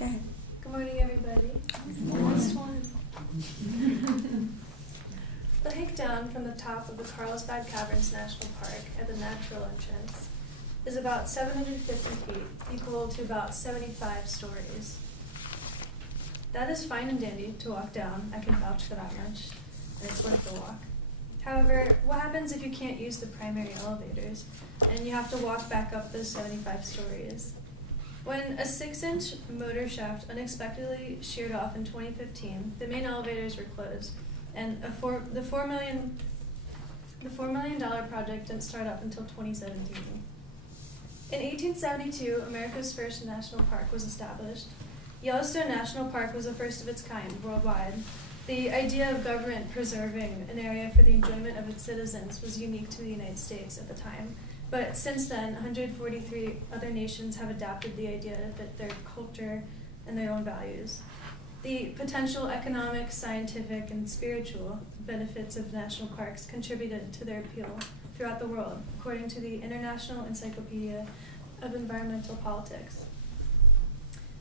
Go ahead. Good morning, everybody. Last one. The hike down from the top of the Carlsbad Caverns National Park at the natural entrance is about 750 feet, equal to about 75 stories. That is fine and dandy to walk down, I can vouch for that much, and it's worth the walk. However, what happens if you can't use the primary elevators, and you have to walk back up those 75 stories? When a 6-inch motor shaft unexpectedly sheared off in 2015, the main elevators were closed, and the $4 million project didn't start up until 2017. In 1872, America's first national park was established. Yellowstone National Park was the first of its kind worldwide. The idea of government preserving an area for the enjoyment of its citizens was unique to the United States at the time. But since then, 143 other nations have adapted the idea to fit their culture and their own values. The potential economic, scientific, and spiritual benefits of national parks contributed to their appeal throughout the world, according to the International Encyclopedia of Environmental Politics.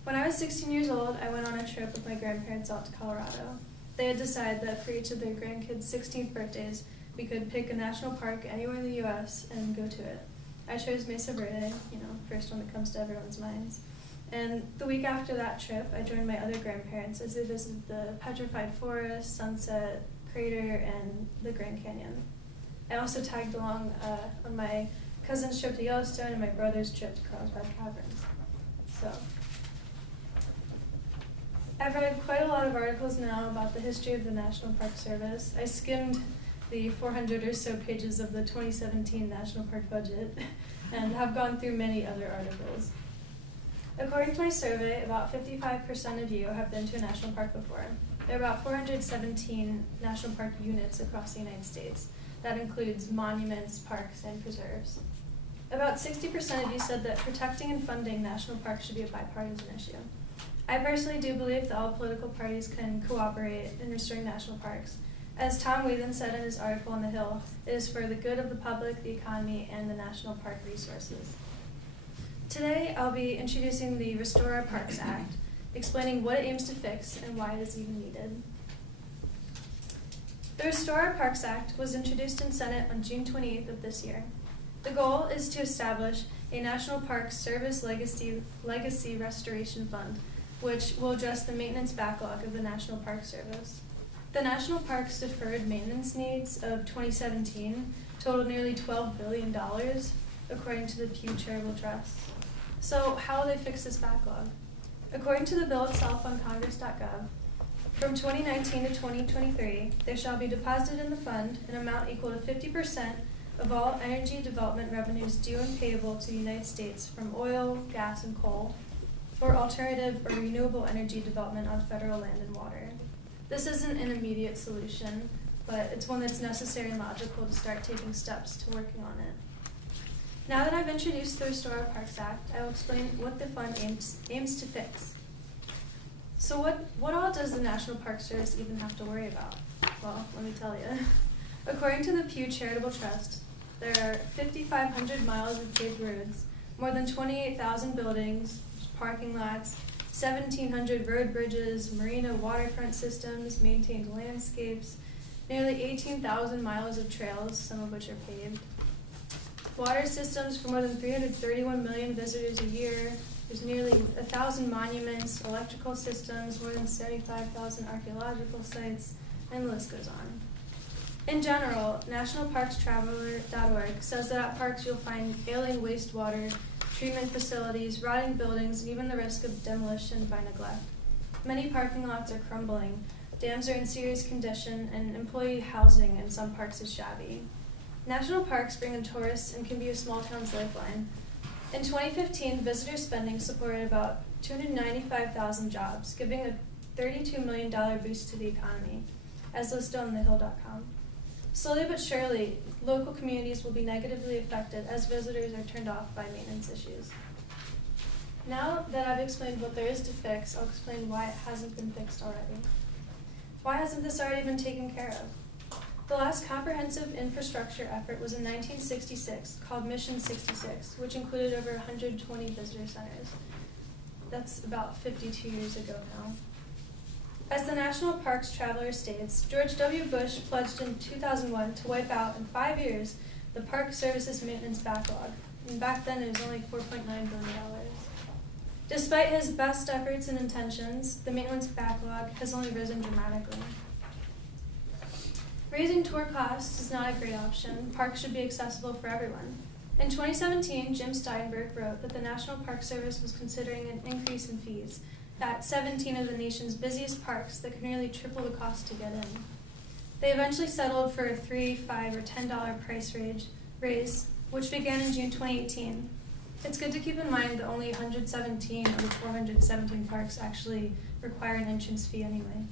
When I was 16 years old, I went on a trip with my grandparents out to Colorado. They had decided that for each of their grandkids' 16th birthdays, we could pick a national park anywhere in the U.S. and go to it. I chose Mesa Verde, first one that comes to everyone's minds. And the week after that trip, I joined my other grandparents as they visited the Petrified Forest, Sunset Crater, and the Grand Canyon. I also tagged along on my cousin's trip to Yellowstone and my brother's trip to Carlsbad Caverns. So, I've read quite a lot of articles now about the history of the National Park Service. I skimmed the 400 or so pages of the 2017 National Park budget and have gone through many other articles. According to my survey, about 55% of you have been to a national park before. There are about 417 national park units across the United States. That includes monuments, parks, and preserves. About 60% of you said that protecting and funding national parks should be a bipartisan issue. I personally do believe that all political parties can cooperate in restoring national parks. As Tom Whelan said in his article on The Hill, it is for the good of the public, the economy, and the national park resources. Today, I'll be introducing the Restore Our Parks Act, explaining what it aims to fix and why it is even needed. The Restore Our Parks Act was introduced in Senate on June 28th of this year. The goal is to establish a National Park Service Legacy Restoration Fund, which will address the maintenance backlog of the National Park Service. The National Park's deferred maintenance needs of 2017 totaled nearly $12 billion, according to the Pew Charitable Trust. So how will they fix this backlog? According to the bill itself on congress.gov, from 2019 to 2023, there shall be deposited in the fund an amount equal to 50% of all energy development revenues due and payable to the United States from oil, gas, and coal, or alternative or renewable energy development on federal land and water. This isn't an immediate solution, but it's one that's necessary and logical to start taking steps to working on it. Now that I've introduced the Restore Our Parks Act, I will explain what the fund aims to fix. So what all does the National Park Service even have to worry about? Well, let me tell you. According to the Pew Charitable Trust, there are 5,500 miles of paved roads, more than 28,000 buildings, parking lots, 1,700 road bridges, marina waterfront systems, maintained landscapes, nearly 18,000 miles of trails, some of which are paved, water systems for more than 331 million visitors a year. There's nearly 1,000 monuments, electrical systems, more than 75,000 archaeological sites, and the list goes on. In general, nationalparkstraveler.org says that at parks you'll find failing wastewater, treatment facilities, rotting buildings, and even the risk of demolition by neglect. Many parking lots are crumbling, dams are in serious condition, and employee housing in some parks is shabby. National parks bring in tourists and can be a small town's lifeline. In 2015, visitor spending supported about 295,000 jobs, giving a $32 million boost to the economy, as listed on thehill.com. Slowly but surely, local communities will be negatively affected as visitors are turned off by maintenance issues. Now that I've explained what there is to fix, I'll explain why it hasn't been fixed already. Why hasn't this already been taken care of? The last comprehensive infrastructure effort was in 1966, called Mission 66, which included over 120 visitor centers. That's about 52 years ago now. As the National Parks Traveler states, George W. Bush pledged in 2001 to wipe out in 5 years the Park Service's maintenance backlog, and back then it was only $4.9 billion. Despite his best efforts and intentions, the maintenance backlog has only risen dramatically. Raising tour costs is not a great option. Parks should be accessible for everyone. In 2017, Jim Steinberg wrote that the National Park Service was considering an increase in fees at 17 of the nation's busiest parks that could nearly triple the cost to get in. They eventually settled for a $3, $5, or $10 price raise, which began in June 2018. It's good to keep in mind that only 117 of the 417 parks actually require an entrance fee anyway.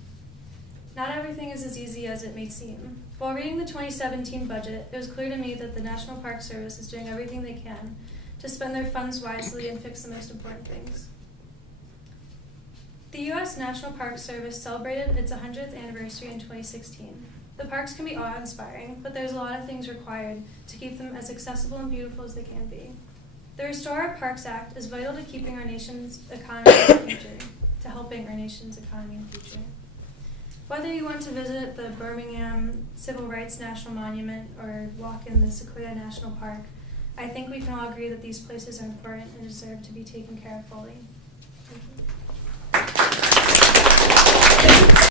Not everything is as easy as it may seem. While reading the 2017 budget, it was clear to me that the National Park Service is doing everything they can to spend their funds wisely and fix the most important things. The U.S. National Park Service celebrated its 100th anniversary in 2016. The parks can be awe-inspiring, but there's a lot of things required to keep them as accessible and beautiful as they can be. The Restore Our Parks Act is vital to keeping our nation's economy in the future, to helping our nation's economy in the future. Whether you want to visit the Birmingham Civil Rights National Monument or walk in the Sequoia National Park, I think we can all agree that these places are important and deserve to be taken care of fully.